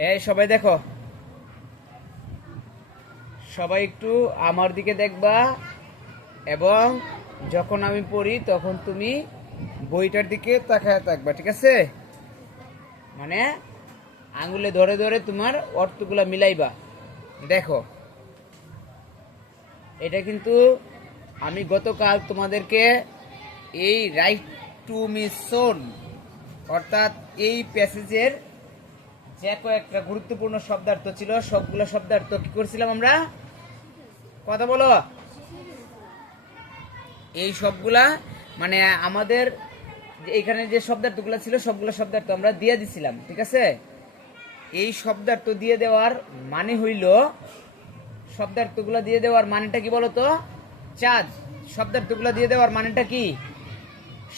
এই সবাই দেখো, সবাই একটু আমার দিকে দেখবা এবং যখন আমি পড়ি তখন তুমি বইটার দিকে তাকায় থাকবা, ঠিক আছে? মানে আঙুলে ধরে ধরে তোমার অর্থগুলা মিলাইবা। দেখো, এটা কিন্তু আমি গতকাল তোমাদেরকে এই রাইট টু মিশন অর্থাৎ এই প্যাসেজের যে কয়েকটা গুরুত্বপূর্ণ শব্দার্থ ছিল সবগুলো শব্দার্থ কি করছিলাম আমরা, কথা বলো। এই সবগুলা মানে আমাদের এখানে যে শব্দার্থগুলো ছিল সবগুলো শব্দার্থ আমরা দিয়ে দিছিলাম, ঠিক আছে? এই শব্দার্থ দিয়ে দেওয়ার মানে হইল, শব্দার্থগুলো দিয়ে দেওয়ার মানেটা কি বলতো? চাঁদ, শব্দার্থগুলো দিয়ে দেওয়ার মানেটা কি?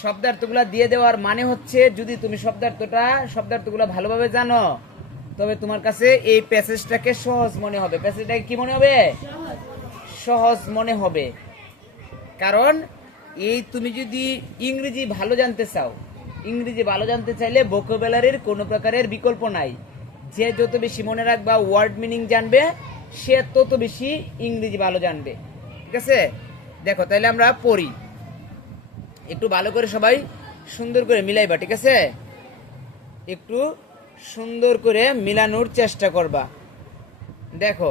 শব্দার্থগুলো দিয়ে দেওয়ার মানে হচ্ছে যদি তুমি শব্দার্থগুলো ভালোভাবে জানো তবে তোমার কাছে এই প্যাসেজটাকে সহজ মনে হবে। প্যাসেজটাকে কি মনে হবে? সহজ মনে হবে। কারণ এই তুমি যদি ইংরেজি ভালো জানতে চাও, ইংরেজি ভালো জানতে চাইলে ভোকাবুলারির কোনো প্রকারের বিকল্প নাই। যে যত বেশি মনে রাখবা ওয়ার্ড মিনিং জানবে সে তত বেশি ইংরেজি ভালো জানবে, ঠিক আছে? দেখো তাহলে আমরা পড়ি, একটু ভালো করে সবাই সুন্দর করে মিলাইবা, ঠিক আছে? একটু সুন্দর করে মিলানোর চেষ্টা করবা। দেখো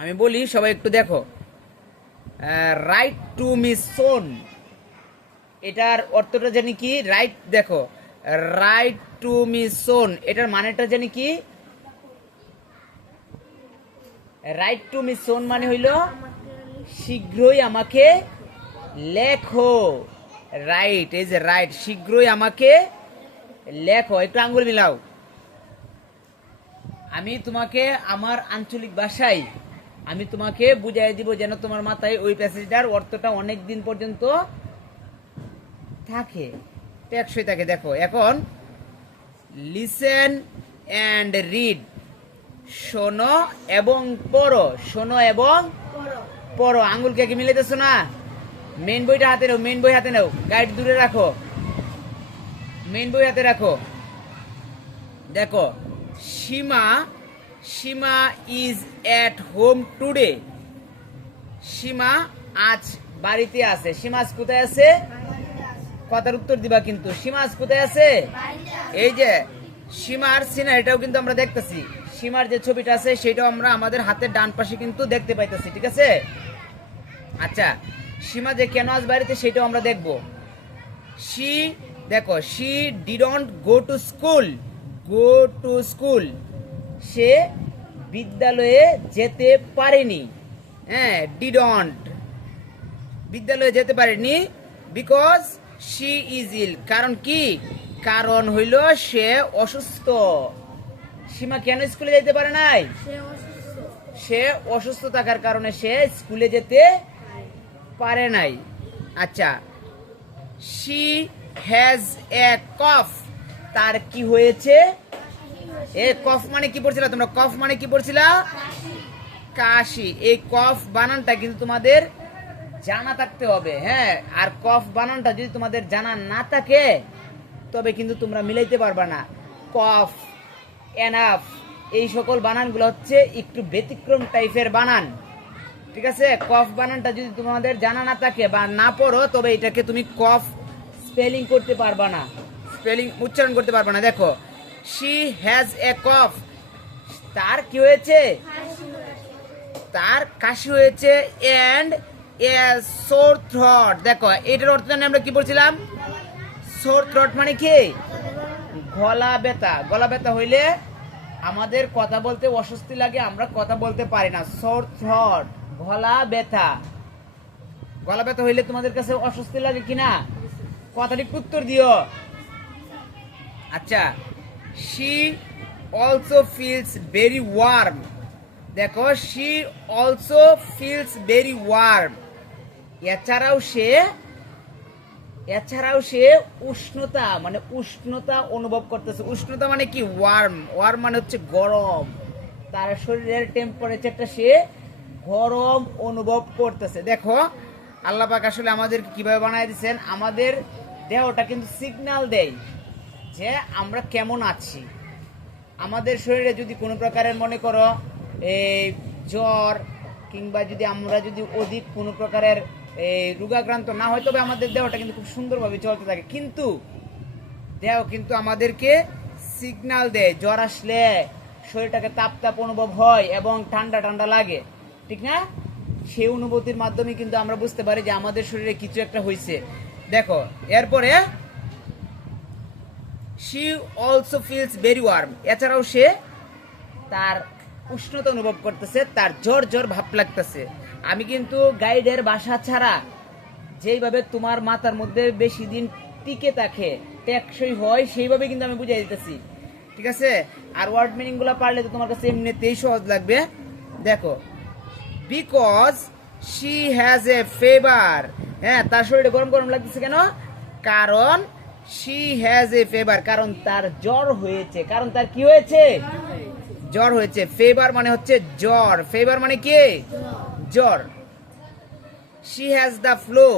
আমি বলি, সবাই একটু দেখো। রাইট টু মিশন, এটার অর্থটা জানি কি? রাইট, দেখো রাইট টু মিশন এটার মানেটা জানি কি? রাইট টু মিশন মানে হইল শীঘ্রই আমাকে লেখো। রাইট, এই যে রাইট, শীঘ্রই আমাকে লেখো। একটু আঙ্গুল মিলাও। আমি তোমাকে আমার আঞ্চলিক ভাষায় আমি তোমাকে বুঝাই দিব যেন তোমার মাথায় ওই প্যাসেজটার অর্থটা অনেক দিন পর্যন্ত থাকে, টেকসই থাকে। দেখো এখন লিসেন অ্যান্ড রিড, শোনো এবং পড়ো। শোনো এবং পড়ো, আঙ্গুলকে কি মিলাইতেছো না? মেন বইটা হাতে নাও, মেন বই হাতে নাও, গাইড দূরে রাখো, মেন বই হাতে রাখো। দেখো, সীমা সীমা ইজ এট হোম টুডে। সীমা আজ বাড়িতে আছে। সীমা আজ কোথায় আছে? কথার উত্তর দিবা কিন্তু। সীমা আজ কোথায় আছে? এই যে সীমার সিনারিটাও কিন্তু আমরা দেখতেছি। সীমার যে ছবিটা আছে সেটাও আমরা আমাদের হাতের ডান পাশে কিন্তু দেখতে পাইতেছি, ঠিক আছে? আচ্ছা, সীমা যে কেন আজ বাড়িতে সেটাও আমরা দেখব। শি, দেখো, she didn't go to school. Go to school, সে বিদ্যালয়ে যেতে পারেনি। হ্যাঁ, ডিডন্ট, বিদ্যালয়ে যেতে পারেনি। বিকজ শি ইজ ইল, কারণ কি? কারণ হইল সে অসুস্থ। সীমা কেন স্কুলে যেতে পারে নাই? সে অসুস্থ থাকার কারণে সে স্কুলে যেতে পারে নাই। আচ্ছা, শি হ্যাজ এ কফ, তার কি হয়েছে? এ কফ মানে কি পড়ছিলা তোমরা? কফ মানে কি পড়ছিলা? কাশি। এই কফ বানানটা কিন্তু তোমাদের জানা থাকতে হবে, হ্যাঁ। আর কফ বানানটা যদি তোমাদের জানা না থাকে তবে কিন্তু তোমরা মিলাইতে পারবা না। কফ, এনাফ, এই সকল বানানগুলো হচ্ছে একটু ব্যতিক্রম টাইপের বানান, ঠিক আছে? কফ বানানটা যদি তোমাদের জানা না থাকে বা না পড়ো তবে এটাকে তুমি কফ স্পেলিং করতে পারবা না, স্পেলিং উচ্চারণ করতে পারবা না। দেখো, শি হ্যাজ এ কফ, তার কি হয়েছে? তার কাশি হয়েছে। এন্ড এ সোর থ্রট, দেখো এটার অর্থ জানি আমরা কি বলছিলাম? সোর থ্রট মানে কি? গলা ব্যথা। গলা ব্যথা হইলে আমাদের কথা বলতে অস্বস্তি লাগে, আমরা কথা বলতে পারি না। সোর থ্রট, গলা ব্যথা। গলা ব্যথা হইলে তোমাদের কাছে অস্বস্তি লাগে কিনা? কথাটি উত্তর দিও। আচ্ছা, she also feels very warm. দেখো, she also feels very warm, এছাড়াও সে উষ্ণতা মানে উষ্ণতা অনুভব করতেছে। উষ্ণতা মানে কি? ওয়ার্ম। ওয়ার্ম মানে হচ্ছে গরম। তার শরীরের টেম্পারেচারটা সে গরম অনুভব করতেছে। দেখো, আল্লাহ পাক আসলে আমাদের কিভাবে বানায় দিয়েছেন, আমাদের দেহটা কিন্তু সিগন্যাল দেয়। যে আমরা কেমন আছি। আমাদের শরীরে যদি কোনো প্রকারের মনে করো এই জ্বর কিংবা যদি আমরা যদি অধিক কোনো প্রকারের এই রোগাক্রান্ত না হয়, তবে আমাদের দেহটা কিন্তু খুব সুন্দরভাবে চলতে থাকে। কিন্তু দেহ কিন্তু আমাদেরকে সিগন্যাল দেয়, জ্বর আসলে শরীরটাকে তাপ তাপ অনুভব হয় এবং ঠান্ডা ঠান্ডা লাগে, ঠিক না? সেই অনুভূতির মাধ্যমে কিন্তু আমরা বুঝতে পারি যে আমাদের শরীরে কিছু একটা হয়েছে। দেখো এরপরে she also feels very warm, এছাড়াও সে তার উষ্ণতা অনুভব করতেছে, তার জ্বর জ্বর ভাব লাগতেছে। আমি কিন্তু গাইডের ভাষা ছাড়া যেইভাবে তোমার মাথার মধ্যে বেশি দিন টিকে থাকে, টেকসই হয়, সেইভাবে কিন্তু আমি বুঝাই দিতেছি, ঠিক আছে? আর ওয়ার্ড মিনিং গুলা পারলে তো তোমার কাছে এমনিতেই সহজ লাগবে। দেখো because she has a fever, হ্যাঁ তার শরীরে গরম গরম লাগতেছে কেন? কারণ শি হ্যাজ এ ফেভার, কারণ তার জ্বর হয়েছে। কারণ তার কি হয়েছে? জ্বর হয়েছে। ফেভার মানে হচ্ছে জ্বর, ফেভার মানে কি? জ্বর। She has the flow,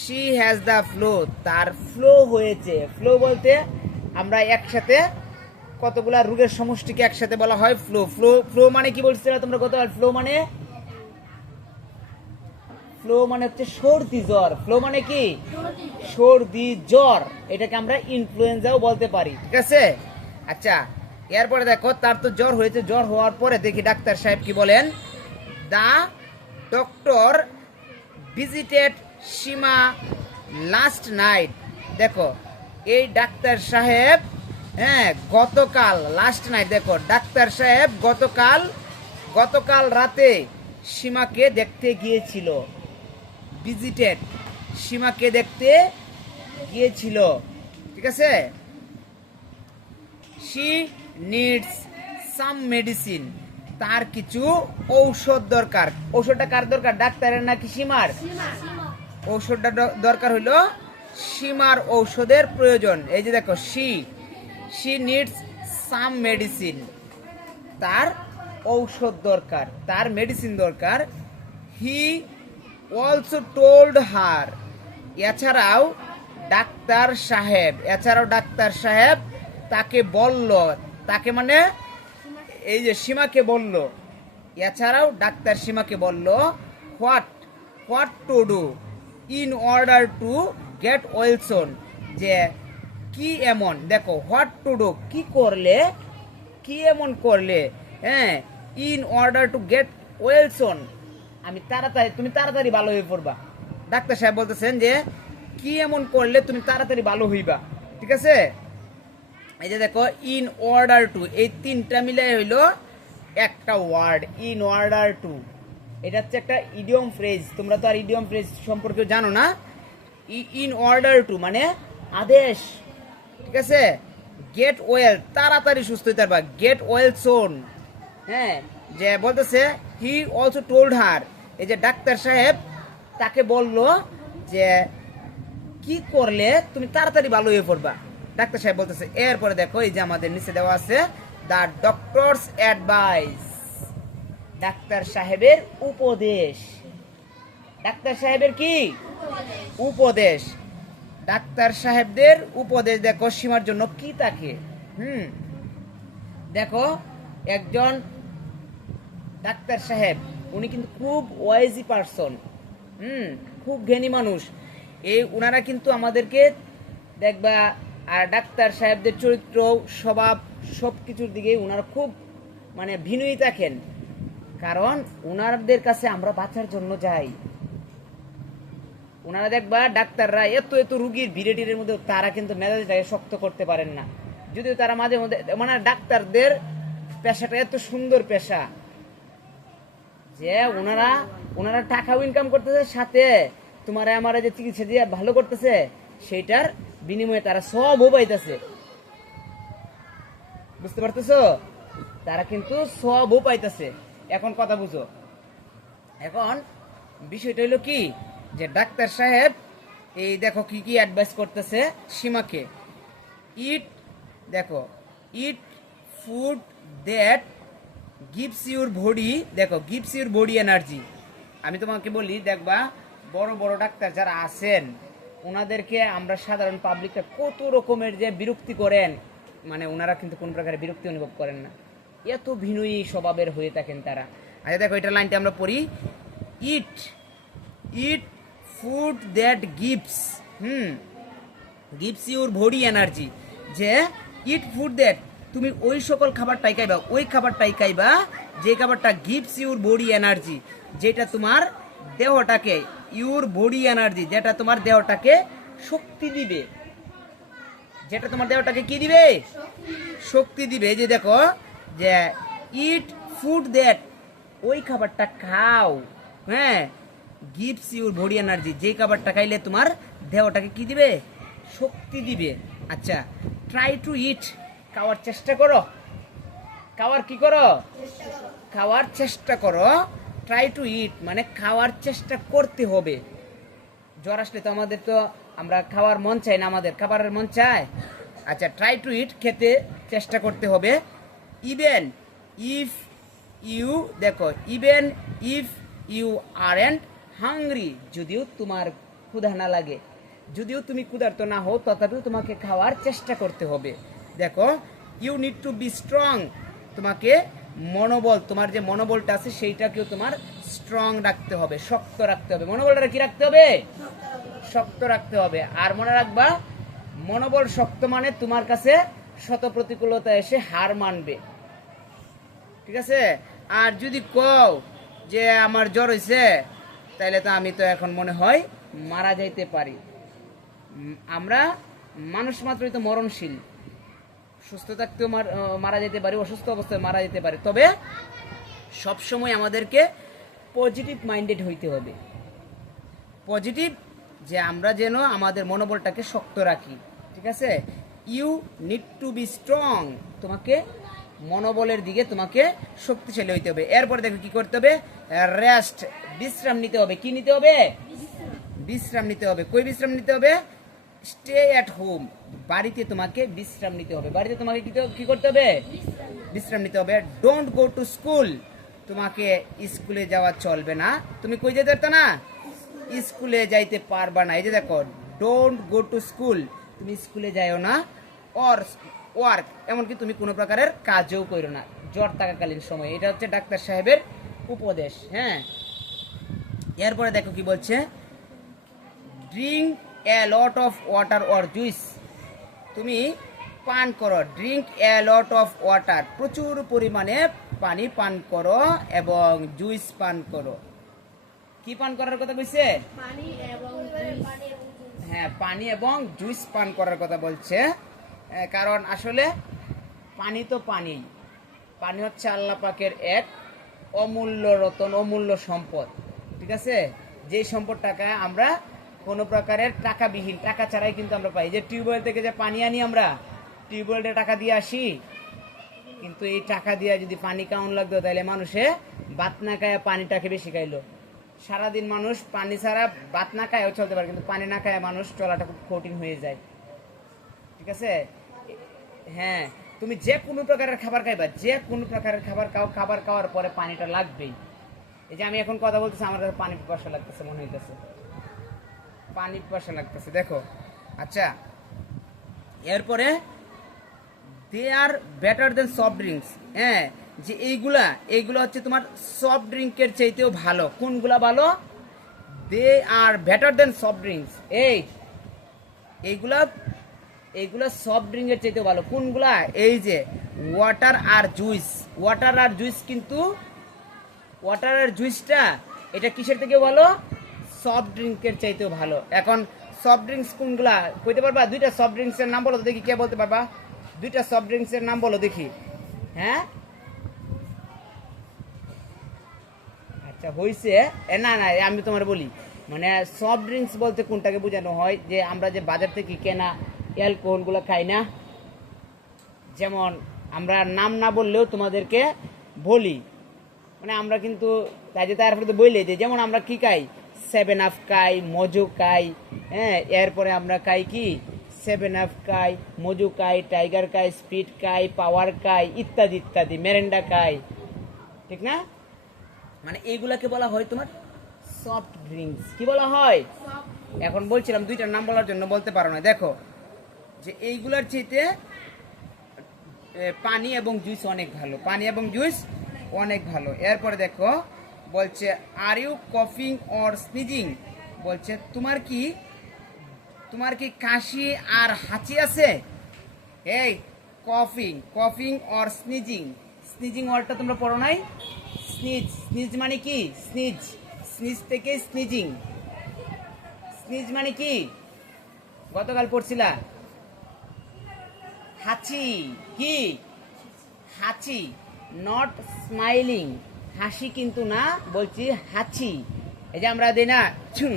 she has the flow, তার ফ্লো হয়েছে। ফ্লো বলতে আমরা একসাথে কতগুলা রোগের সমষ্টিকে একসাথে বলা হয় ফ্লো। ফ্লো ফ্লো মানে কি বলছিলে তোমরা গতকাল? ফ্লো মানে, ফ্লো মানে হচ্ছে সর্দি জ্বর। ফ্লো মানে কি? সর্দি জ্বর। এটাকে আমরা ইনফ্লুয়েঞ্জাও বলতে পারি, ঠিক আছে? আচ্ছা এরপরে দেখো তার তো জ্বর হয়েছে, জ্বর হওয়ার পরে দেখি ডাক্তার সাহেব কি বলেন। দা ডক্টর ভিজিটেড সীমা লাস্ট নাইট। দেখো এই ডাক্তার সাহেব, হ্যাঁ গতকাল, লাস্ট নাইট, দেখো ডাক্তার সাহেব গতকাল রাতে সীমাকে দেখতে গিয়েছিল। ভিজিটেড, সীমাকে দেখতে গিয়েছিল, ঠিক আছে? শি নিডস সাম মেডিসিন, তার কিছু ঔষধ দরকার। ঔষধটা কার দরকার? ডাক্তারের নাকি সীমার? ঔষধটা দরকার হইলো সীমার, ঔষধের প্রয়োজন। এই যে দেখো শি নিডস সাম মেডিসিন, তার ঔষধ দরকার, তার মেডিসিন দরকার। হি অলসো টোল্ড হার, এছাড়াও ডাক্তার সাহেব তাকে বলল, তাকে মানে এই যে সীমাকে বলল, এছাড়াও ডাক্তার সীমাকে বলল what to do in order to get well soon, যে কি এমন, দেখো হোয়াট টু ডু কি করলে, কি এমন করলে, হ্যাঁ in order to get well soon, তুমি তাড়াতাড়ি ভালো হয়ে পড়বা। ডাক্তার সাহেব বলতেছেন যে কি এমন করলে তুমি তাড়াতাড়ি ভালো হইবা, ঠিক আছে? এই যে দেখো ইন অর্ডার টু, এই তিনটা মিলে হইলো একটা ওয়ার্ড, ইন অর্ডার টু। এটা হচ্ছে একটা ইডিয়ম ফ্রেজ, তোমরা তো আর ইডিয়ম ফ্রেজ সম্পর্কে জানো না। ইন অর্ডার টু মানে আদেশ, ঠিক আছে? গেট ওয়েল, তাড়াতাড়ি সুস্থ হইতে পারবা, গেট ওয়েল সোন, হ্যাঁ যে বলতেছে হি অলসো টোল্ড হার, এই যে ডাক্তার সাহেব তাকে বলল যে কি করলে তুমি তাড়াতাড়ি ভালো হয়ে পড়বা, ডাক্তার সাহেব বলতেছে। এরপরে দেখো এই যে আমাদের নিচে দেওয়া আছে দ্য ডক্টরস অ্যাডভাইস, ডাক্তার সাহেবের উপদেশ। ডাক্তার সাহেবের কি উপদেশ? ডাক্তার সাহেবদের উপদেশ দেখো সীমার জন্য কি থাকে। দেখো একজন ডাক্তার সাহেব, উনি কিন্তু খুব ওয়াইজি পারসন, খুব জ্ঞানী মানুষ। এই উনারা কিন্তু আমাদেরকে দেখবা, আর ডাক্তার সাহেবদের চরিত্র, স্বভাব, সব কিছুর দিকে উনারা খুব মানে ভিন্নই থাকেন, কারণ উনারদের কাছে আমরা বাঁচার জন্য যাই। উনারা দেখবা ডাক্তাররা এত এত রুগীর ভিড়ে টিরের মধ্যে তারা কিন্তু মেজাজটাকে শক্ত করতে পারেন না, যদিও তারা মাঝে মধ্যে, মানে ডাক্তারদের পেশাটা এত সুন্দর পেশা যে ওনারা টাকাও ইনকাম করতেছে, সাথে তোমার আমার যে চিকিৎসা দিয়ে ভালো করতেছে, সেইটার বিনিময়ে তারা সবও পাইতেছে। বুঝতে পারতেছো? তারা কিন্তু সবও পাইতেছে। এখন কথা বুঝো, এখন বিষয়টা হলো কি, যে ডাক্তার সাহেব এই দেখো কি কি অ্যাডভাইস করতেছে সীমাকে। দেখো ইট food that gives your body, দেখো গিভস ইউর বডি এনার্জি। আমি তোমাকে বলি, দেখবা বড় বড় ডাক্তার যারা আছেন, ওনাদেরকে আমরা সাধারণ পাবলিকটা কত রকমের যে বিরক্তি করেন, মানে ওনারা কিন্তু কোন প্রকারের বিরক্তি অনুভব করেন না, এত বিনয়ী স্বভাবের হয়ে থাকেন তারা। আচ্ছা দেখো এটা লাইনটা আমরা পড়ি, eat eat food that gives your body energy, যে ইট ফুড দ্যাট তুমি ওই সকল খাবারটাই খাইবা, ওই খাবারটাই খাইবা যে খাবারটা গিভস ইউর বডি এনার্জি, যেটা তোমার দেহটাকে, ইউর বডি এনার্জি যেটা তোমার দেহটাকে শক্তি দিবে, যেটা তোমার দেহটাকে কি দিবে, শক্তি দিবে। এই যে দেখো যে ইট ফুড দ্যাট ওই খাবারটা খাও, হ্যাঁ, গিভস ইউর বডি এনার্জি যে খাবারটা খাইলে তোমার দেহটাকে কি দিবে, শক্তি দিবে। আচ্ছা ট্রাই টু ইট খাওয়ার চেষ্টা করো, খাওয়ার কি করো, খাওয়ার চেষ্টা করো। ট্রাই টু ইট মানে খাওয়ার চেষ্টা করতে হবে। জ্বর আসলে তো আমাদের তো আমরা খাওয়ার মন চাই না, আমাদের খাবারের মন চায়। আচ্ছা ট্রাই টু ইট খেতে চেষ্টা করতে হবে। ইভেন ইফ ইউ দেখো, even if you aren't hungry, যদিও তোমার ক্ষুধা না লাগে, যদিও তুমি ক্ষুধার্ত না হও, তথাপিও তোমাকে খাওয়ার চেষ্টা করতে হবে। দেখো you need to be strong, তোমাকে মনোবল, তোমার যে মনোবলটা আছে সেইটাকেও তোমার স্ট্রং রাখতে হবে, শক্ত রাখতে হবে। মনোবলটা কি রাখতে হবে, শক্ত রাখতে হবে। আর মনে রাখবা মনোবল শক্ত মানে তোমার কাছে শত প্রতিকূলতা এসে হার মানবে, ঠিক আছে। আর যদি কও যে আমার জ্বর হয়েছে, তাইলে তো আমি তো এখন মনে হয় মারা যাইতে পারি। আমরা মানুষ মাত্রই তো মরণশীল, সুস্থ থাকতেও মারা যেতে পারি, অসুস্থ অবস্থায় মারা যেতে পারি। তবে সবসময় আমাদেরকে পজিটিভ মাইন্ডেড হইতে হবে, পজিটিভ, যে আমরা যেন আমাদের মনোবলটাকে শক্ত রাখি, ঠিক আছে। You need to be strong, তোমাকে মনোবলের দিকে তোমাকে শক্তিশালী হইতে হবে। এরপরে দেখো কি করতে হবে, রেস্ট, বিশ্রাম নিতে হবে। কি নিতে হবে, বিশ্রাম নিতে হবে। কই বিশ্রাম নিতে হবে, স্টে অ্যাট হোম, বাড়িতে তোমাকে বিশ্রাম নিতে হবে। বাড়িতে তোমাকে কি করতে হবে, বিশ্রাম নিতে হবে। ডোন্ট গো টু স্কুল, তোমাকে স্কুলে যাওয়া চলবে না। তুমি কই যেতে পারতো না, স্কুলে যাইতে পারবা না। এই যে দেখো ডোন্ট গো টু স্কুল, তুমি স্কুলে যাইও না। অর ওয়ার্ক, এমনকি তুমি কোনো প্রকারের কাজও করো না জ্বর থাকাকালীন সময়। এটা হচ্ছে ডাক্তার সাহেবের উপদেশ, হ্যাঁ। এরপরে দেখো কি বলছে, drink a lot of water or juice, তুমি পান করো। Drink a lot of water, প্রচুর পরিমাণে পানি পান করো, এবং জুইস পান করো। কি পান করার কথা বলছে, হ্যাঁ পানি এবং জুইস পান করার কথা বলছে। কারণ আসলে পানি তো পানি, পানি হচ্ছে আল্লাহ পাকের এক অমূল্য রতন, অমূল্য সম্পদ, ঠিক আছে। যেই সম্পদটাকে আমরা কোনো প্রকারের টাকাবিহীন, টাকা ছাড়াই কিন্তু আমরা পাই। যে টিউবওয়েল থেকে যে পানি আনি আমরা, টিউবওয়েলটা টাকা দিয়ে আসি, কিন্তু এই টাকা দিয়ে যদি পানি কেমন লাগতো, তাহলে মানুষে ভাত না খায় পানিটাকে বেশি খাইলো। সারাদিন মানুষ পানি ছাড়া ভাত না খায়ও চলতে পারে, কিন্তু পানি না খায় মানুষ চলাটা খুব কঠিন হয়ে যায়, ঠিক আছে। হ্যাঁ তুমি যে কোনো প্রকারের খাবার খাইবা, যে কোনো প্রকারের খাবার খাও, খাবার খাওয়ার পরে পানিটা লাগবেই। এই যে আমি এখন কথা বলতেছি, আমার কাছে পানি পিপাসা লাগতেছে, মনে হইতেছে পানি পিপাসা লাগতেছে, দেখো। আচ্ছা এরপরে দে আর বেটার দেন সফট ড্রিঙ্কস, হ্যাঁ, যে এইগুলা হচ্ছে তোমার সফট ড্রিঙ্কের চাইতেও ভালো। কোনগুলা ভালো, দে আর বেটার দেন সফট ড্রিঙ্কস, এইগুলা সফট ড্রিঙ্কের চাইতেও ভালো। কোনগুলা, এই যে ওয়াটার আর জুইস, ওয়াটার আর জুইস, কিন্তু ওয়াটার আর জুইসটা এটা কিসের থেকে ভালো, সফট ড্রিঙ্কের চাইতেও ভালো। এখন সফট ড্রিঙ্কস কোনগুলা কইতে পারবা, দুইটা সফট ড্রিঙ্কসের নাম বলো দেখি, কে বলতে পারবা, দুইটা সফট ড্রিঙ্কসের নাম বলো দেখি, হ্যাঁ। আচ্ছা হইছে, না না আমি তোমার বলি, মানে সফট ড্রিঙ্কস বলতে কোনটাকে বোঝানো হয়, যে আমরা যে বাজার থেকে কেনা অ্যালকোহলগুলো খাই না, যেমন আমরা নাম না বললেও তোমাদেরকে বলি, মানে আমরা কিন্তু তারপরে তো বললে যে যেমন আমরা কি খাই, 7 আপ খাই, মজু খাই, হ্যাঁ, এরপরে আমরা খাই কি 7 আপ খাই, মজু খাই, টাইগার খাই, স্পিড খাই, পাওয়ার খাই, ইত্যাদি ইত্যাদি, মেরেন্ডা খাই, ঠিক না। মানে এইগুলাকে বলা হয় তোমার সফট ড্রিঙ্কস। কি বলা হয়, এখন বলছিলাম দুইটার নাম বলার জন্য বলতে পারো না। দেখো যে এইগুলার চাইতে পানি এবং জুস অনেক ভালো, পানি এবং জুস অনেক ভালো। এরপরে দেখো বলছে আর ইউ কফিং অর স্নিজিং, বলছে তোমার কি কাশি আর হাঁচি আছে? এই কফিং অর স্নিজিং, স্নিজিং ওয়ার্ডটা তোমরা পড়ো নাই? স্নিজ মানে কি? স্নিজ থেকে স্নিজিং, স্নিজ মানে কি গতকাল পড়ছিলা? হাঁচি। কি হাঁচি, নট স্মাইলিং, হাসি কিন্তু না, বলছি হাঁচি। এই যে আমরা দেই না ছুম,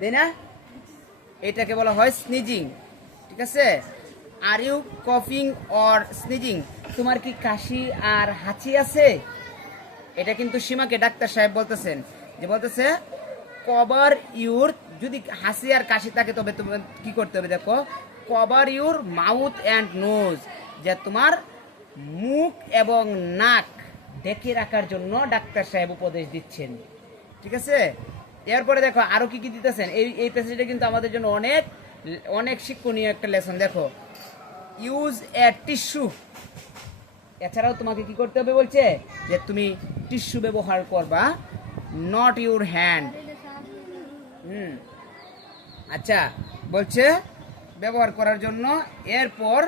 দেই না, এটাকে বলা হয় স্নিজিং। ঠিক আছে? আর ইউ কফিং অর স্নিজিং, তোমার কি কাশি আর হাঁচি আছে? এটা কিন্তু সীমাকে ডাক্তার সাহেব বলতেছেন, যে বলতেছে কভার ইউর, যদি হাসি আর কাশি থাকে তবে তোমার কি করতে হবে? দেখো cover your mouth and nose, যে তোমার মুখ এবং নাক ঢেকে রাখার জন্য ডাক্তার সাহেব উপদেশ দিচ্ছেন। ঠিক আছে? এরপরে দেখো আরো কি কি দিতেছেন। এই প্যাসেজটা কিন্তু আমাদের জন্য অনেক অনেক শিক্ষণীয় একটা লেসন। দেখো ইউজ এ টিস্যু, এছাড়াও তোমাকে কি করতে হবে বলছে, যে তুমি টিস্যু ব্যবহার করবা, নট ইউর হ্যান্ড। আচ্ছা, বলছে ব্যবহার করার জন্য। এরপর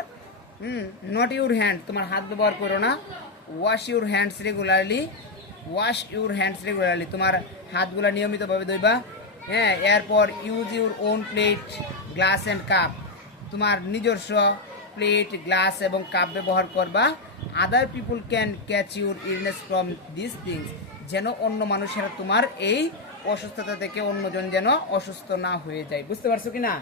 নট ইউর হ্যান্ড, তোমার হাত ব্যবহার করো না। ওয়াশ ইউর হ্যান্ডস রেগুলারলি, তোমার হাতগুলা নিয়মিতভাবে ধুইবা। হ্যাঁ, এরপর use your own plate, glass and cup, তোমার নিজস্ব প্লেট, গ্লাস এবং কাপ ব্যবহার করবা। Other people can catch your illness from this things, যেন অন্য মানুষেরা তোমার এই অসুস্থতা থেকে অন্যজন যেন অসুস্থ না হয়ে যায়। বুঝতে পারছো কি না?